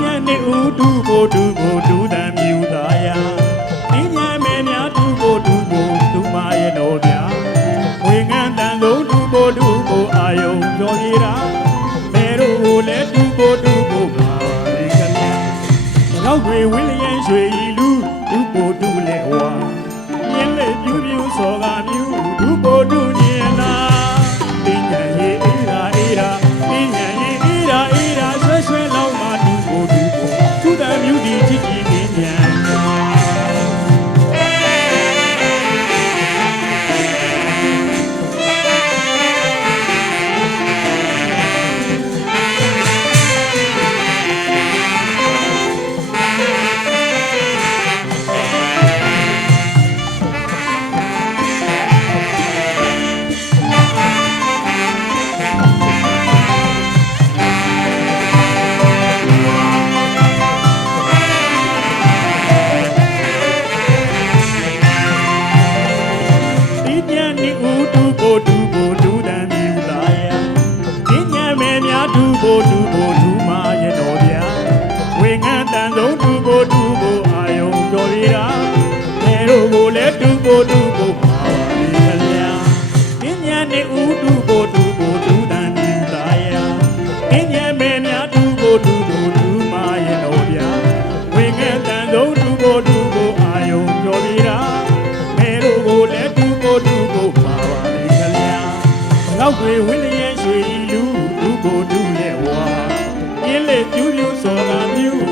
ညံနေဦးဒူကိုဒူကိုဒူတံမြူသာယာဒီညံမဲများဒူကိုဒူကိုဒူမရဲ့တော့ဗျာဝေငန်းတန်လုံးဒူကိုဒူကိုအာယုံကြော်ရတာဘယ်လိုလဲဒူကိုဒူကိုပါလိကလဲရောက်တွေဝင်းလျံရွှေ ဆုံးသူကိုသူကိုအာယုံတော်ရတာအဲတို့ကိုလည်းသူကိုသူကိုပါပါလေလျာပညာနဲ့ဥသူကိုသူကိုသူတန်ဒီသာယာပညာမဲ့များသူကိုသူကိုသူမာရဲ့တော်ဗျာဝိငဲတန်ဆုံးသူကိုသူကိုအာယုံတော်ရတာအဲတို့ကိုလည်းသူကိုသူကိုပါပါလေလျာနောက်တွေဝိလျံရွှေလူသူကိုသူရဲ့ဝါပြင်းလေပြူးပြူးစော်ကမြူး